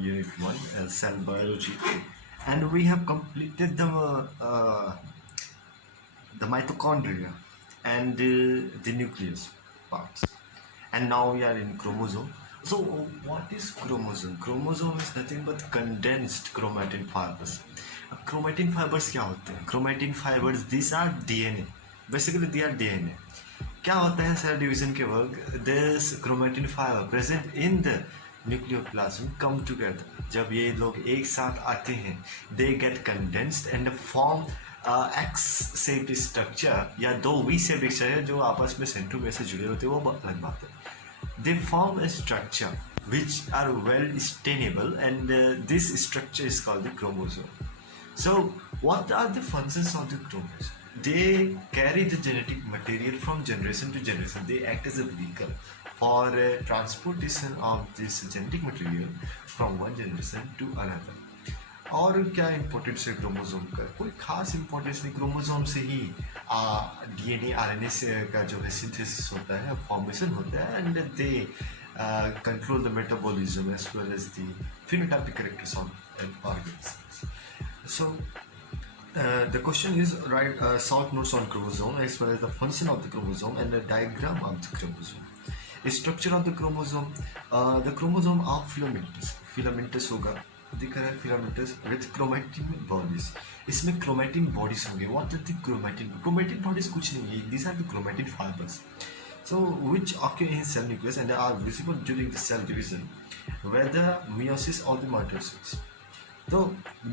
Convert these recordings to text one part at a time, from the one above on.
Unit 1, Cell Biology, and we have completed the mitochondria and the nucleus parts. And now we are in chromosome. So, what is chromosome? Chromosome is nothing but condensed chromatin fibers. अब chromatin fibers क्या होते हैं? Chromatin fibers, these are DNA. Basically, they are DNA. क्या होता है cell division के वक्त this chromatin fibre present in the nucleoplasm come together. जब ये लोग एक साथ आते हैं they get condensed and form x shaped structure या दो वी शेप्ड स्ट्रक्चर जो आपस में सेंट्रोमेयर से जुड़े होते हैं वो अलग बात है. They form a structure which are well stainable and this structure is called the chromosome. So what are the functions of the chromosomes? They carry the genetic material from generation to generation. They act as a vehicle for transportation of this genetic material from one generation to another. और क्या importance है chromosome का? कोई खास importance नहीं. Chromosome से ही DNA RNA से का जो है सिंथेसिस होता है, फॉर्मेशन होता है, and they control the metabolism as well as the phenotypic characters of organisms. So the question is write short notes on chromosome as well as the function of the chromosome and the diagram of the chromosome. Structure of the chromosome. The chromosome are filamentous. Filamentous होगा, दिख रहा है filamentous with chromatin bodies. इसमें chromatin bodies होंगे. What are the chromatin? Chromatin bodies कुछ नहीं है. These are the chromatin fibers. So which occur in cell nucleus and are visible during the cell division, whether meiosis or the mitosis. तो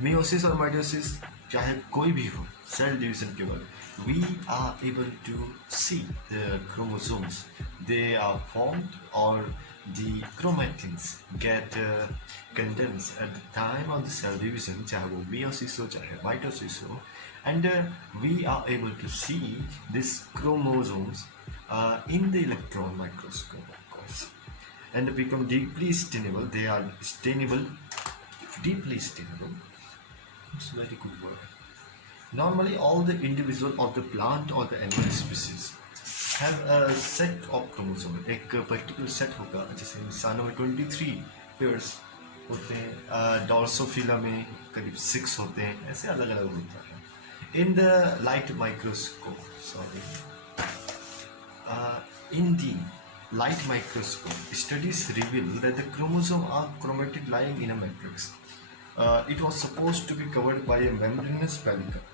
meiosis और mitosis चाहे कोई भी हो cell division के बाद we are able to see the chromosomes. They are formed or the chromatins get condensed at the time of the cell division, चाहे वो meiosis हो चाहे mitosis हो, and we are able to see these chromosomes in the electron microscope, of course, and become deeply stainable. They are stainable, deeply stainable. It's a very good word. Normally, all the individual of the plant or the animal species have a set of chromosomes. एक particular set होगा. जैसे इंसानों में 23 pairs होते हैं, Drosophila में करीब 6 होते हैं, ऐसे अलग अलग होता है. In the light microscope, in the light microscope, studies reveal that the chromosomes are chromatic lying in a matrix. It was supposed to be covered by a membranous pellicle.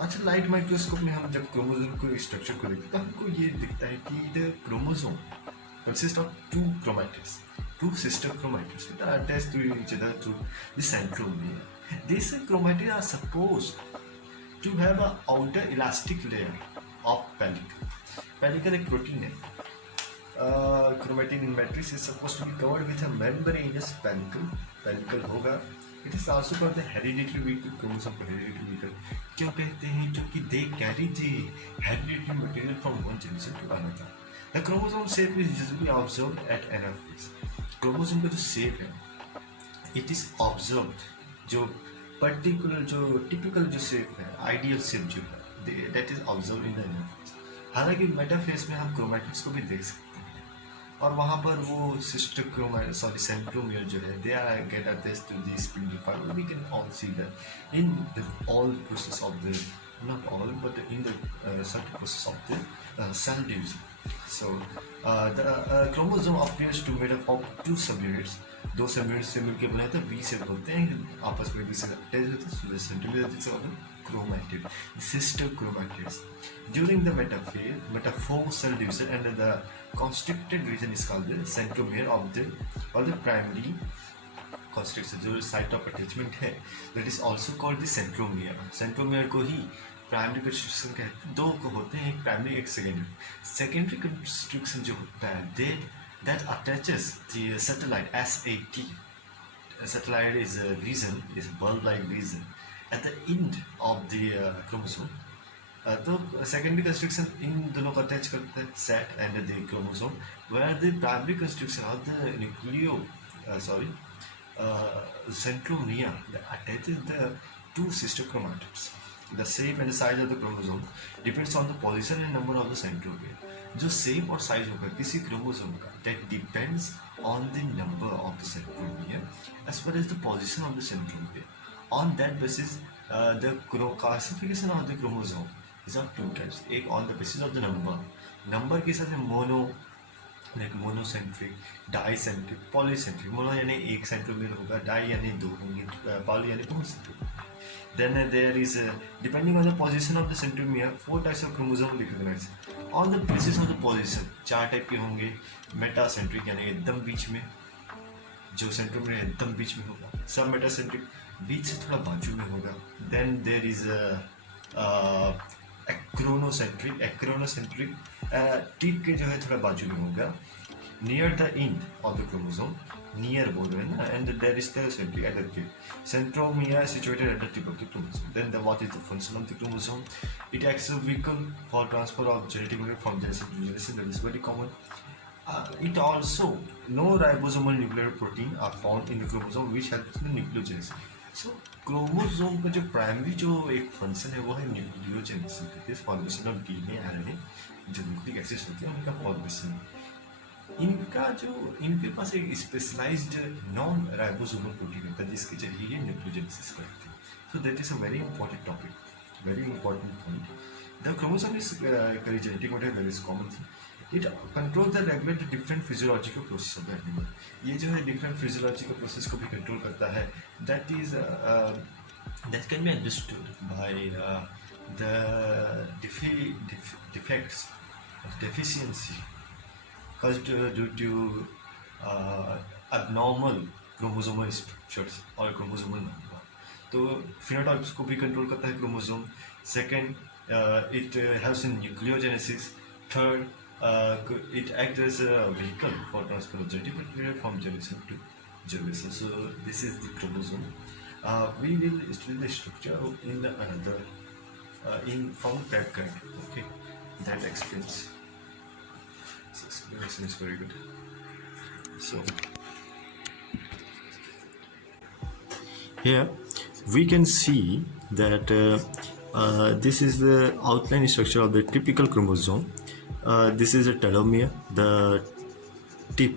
अच्छा, लाइट माइक्रोस्कोप में हम जब chromosome को structure को देखते हैं तो हमको ये दिखता है कि the chromosome consist of two chromatids, two sister chromatids that are attached to each other through the centromere. These chromatids are supposed to have an outer elastic layer of pellicle. Pellicle एक protein है. Chromatin in matrix is supposed to be covered with a membranous pellicle. Pellicle होगा. It is also called the hereditary vehicle. Chromosome को hereditary vehicle क्यों कहते हैं? क्योंकि they carry the hereditary material from one generation to another. The chromosome shape is usually observed at anaphase. Chromosome का जो shape है, it is observed. जो particular जो typical जो shape है, ideal shape जो है, that is observed in the anaphase. हालांकि मेटाफेज में हम क्रोमैटिड्स को भी देख सकते हैं और वहाँ पर वो सिस्टर सेंट्रोमियर जो है they are get attached to the spindle fibre. We can all see that in the all process of the not all but in the certain process of the cell division. So the chromosome appears to made up of two subunits. दो subunits से मिलकर बना था V shape होते हैं, आपस में भी अटैच होते हैं. Centromere chromatid, sister chromatids. During the metaphore cell division, and the constricted region is called the centromere of the or the primary constriction. जो site of attachment है, that is also called the centromere. Centromere को ही primary constriction कहते हैं. दो को होते हैं, एक primary एक secondary. Secondary constriction जो होता है that attaches the satellite SAT. Satellite is a region, is bulb-like region at the end of the chromosome. तो secondary constriction इन दोनों को attach करता है set and the chromosome, where the primary constriction of the centromere that attaches the two sister chromatids. The shape and the size of the chromosome depends on the position and number of the centromere. जो shape और size होगा किसी chromosome का, that depends on the number of the centromere as well as the position of the centromere. On that basis, the classification of the chromosome is of two types. एक on the basis of the number के हिसाब से mono, like monocentric, dicentric, polycentric. Mono यानी एक centromere होगा, die यानी दो होंगे, पॉली यानी बहुत सारे. Then there is, depending on the position of the centromere, four types of chromosome recognized. On the basis of the position, चार टाइप के होंगे. मेटासेंट्रिक यानी एकदम बीच में, जो सेंट्रोमियर एकदम बीच में होगा. सब मेटासेंट्रिक, बीच से थोड़ा बाजू में होगा. Then there is acrocentric, tip के जो है थोड़ा बाजू में होगा. Near the end of the chromosome, near बोल रहे हैं ना. And there is telocentric at the tip. Centromere situated at the tip of the chromosome. Then what is the function of the chromosome? It acts as a vehicle for transfer of genetic material from genesis to genesis. That is very common. It also, no ribosomal nuclear protein are found in the chromosome which helps in the nucleogenesis. So chromosome का जो primary जो एक function है वो है nucleogenesis. That is formation of DNA, RNA, जो nucleic acids होते हैं उनका फॉर्मेशन. इनके पास एक स्पेशलाइज्ड नॉन राइबोसोमल प्रोटीन होता है जिसके जरिए ये न्यूक्लियोजेनेसिस करते हैं. So that is a very important topic, very important point. The chromosome is genetic material that is common. It control the regulate different physiological process of the animal. ये जो है डिफरेंट फिजियोलॉजिकल प्रोसेस को भी control करता है. That is that can be understood by the defects of deficiency caused due to abnormal chromosomal structures or chromosomal number. तो phenotypes को भी कंट्रोल करता है chromosome. Second, it helps in nucleogenesis. Third, it acts as a vehicle for transfer of genetic material from generation to generation. So this is the chromosome. We will study the structure in another from peptide. Okay, that explains. This explanation is very good. So here we can see that this is the outline structure of the typical chromosome. This is a telomere, the tip,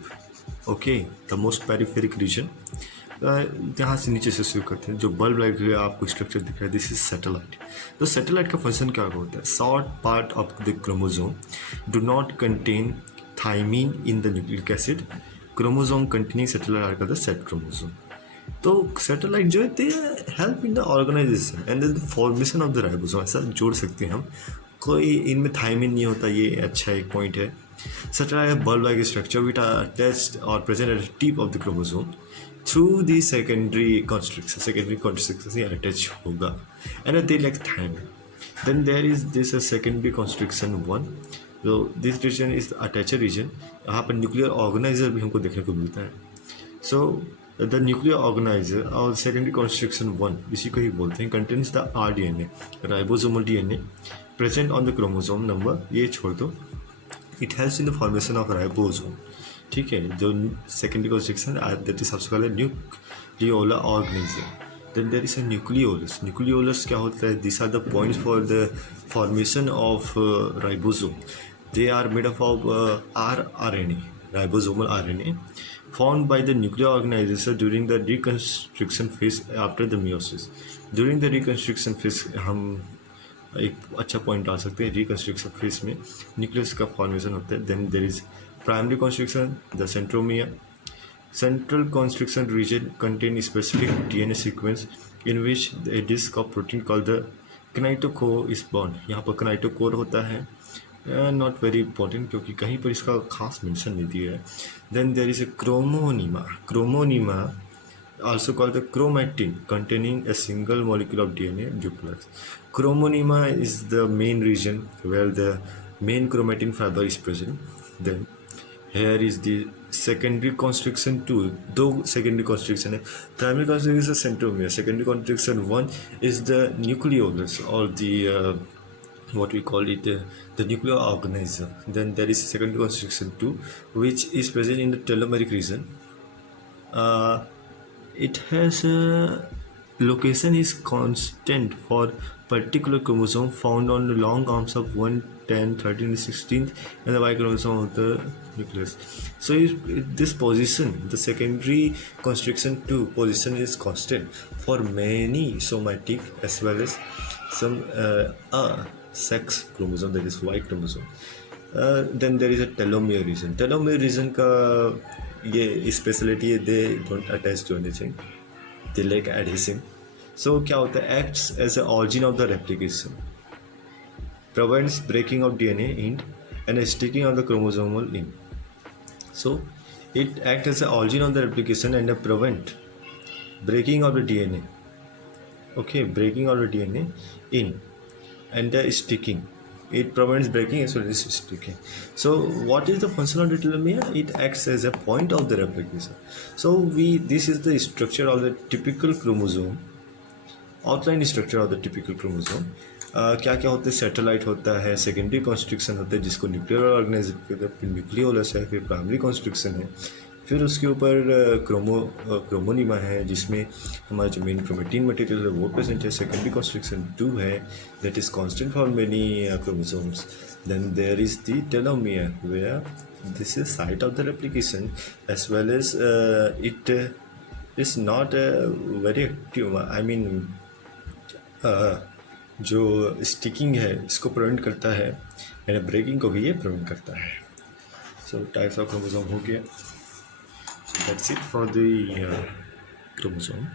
okay, the most peripheric region. यहाँ से नीचे से शुरू करते हैं. जो bulb like आपको structure दिख रहा है, दिस इज सैटेलाइट. तो सैटेलाइट का फंक्शन क्या होता है? Short part of the chromosome do not contain thymine in the nucleic acid. Chromosome containing satellite are called the set chromosome. तो सैटेलाइट जो है they help in the organisation and the formation of the ribosome. ऐसा जोड़ सकते हैं हम. कोई इनमें थाइमीन नहीं होता, ये अच्छा एक पॉइंट है. Satellite bulb-like structure which are attached or present at the tip of the chromosome through the secondary constriction. Secondary constriction से attach होगा and they lack thymine. Then there is this secondary constriction 1. So this region is the attacher region. यहाँ पर nuclear organizer भी हमको देखने को मिलता है. So the nuclear organizer or secondary constriction 1 इसी को ही बोलते हैं, contains the rDNA, ribosomal DNA present on the chromosome number. ये छोड़ दो. It helps in the formation of ribosome. ठीक है, जो secondary constriction that is also called nucleolar organism. Then there is a nucleolus. Nucleolus क्या होता है? These are the points for the formation of ribosome. They are made up of rRNA, ribosomal RNA, formed by the nuclear organization during the reconstruction phase after the meiosis. During the reconstruction phase हम एक अच्छा point डाल सकते हैं. Reconstruction phase में nucleus का formation होता है. Then there is primary construction, the centromere. Central construction region contain specific DNA sequence in which a disc of protein called the kinetochore is bound. यहाँ पर किनाइटोकोर होता है, नॉट वेरी इंपॉर्टेंट क्योंकि कहीं पर इसका खास मेंशन नहीं दिया है. Then there is a chromonema. Chromonema also called the chromatin containing a single molecule of DNA duplex. Chromonema is the main region where the main chromatin fiber is present. Then here is the secondary constriction 2. दो secondary constriction है. Primary constriction is the centromere. Secondary constriction 1 is the nucleolus or the what we call it the nuclear organizer. Then there is secondary constriction 2 which is present in the telomeric region. It has location is constant for particular chromosome found on the long arms of 1, 10, 13, 16 and the Y chromosome of the nucleus. So this position, the secondary constriction 2 position is constant for many somatic as well as some sex chromosome, that is Y chromosome. Then there is a telomere region. Telomere region का ये speciality है, they don't attach to anything, they lack adhesion. So क्या होता है, acts as a origin of the replication, prevents breaking of DNA end and sticking of the chromosomal end. So it acts as a origin of the replication and prevent breaking of the DNA. Okay, breaking of the DNA in and sticking. It prevents breaking as well as sticking. So what is the function of the telomere? It acts as a point of the replication. So this is the structure of the typical chromosome, outline structure of the typical chromosome. क्या क्या होता है, satellite होता है, secondary constriction होता है जिसको nuclear organism कहते हैं, फिर न्यूक्लियोलस है, फिर प्राइमरी कॉन्स्ट्रिक्शन है, फिर उसके ऊपर क्रोमोनिमा है जिसमें हमारा जो मेन क्रोमेटिन मटेरियल है वो प्रेजेंट है, सेकेंडरी कॉन्स्ट्रिक्शन 2 है that is constant for many chromosomes. Then there is the telomere where this is site of the replication as well as it is not very active, I mean जो sticking है इसको prevent करता है and breaking को भी ये prevent करता है. सो टाइप्स ऑफ क्रोमोसोम हो गया. So that's it for the chromosome.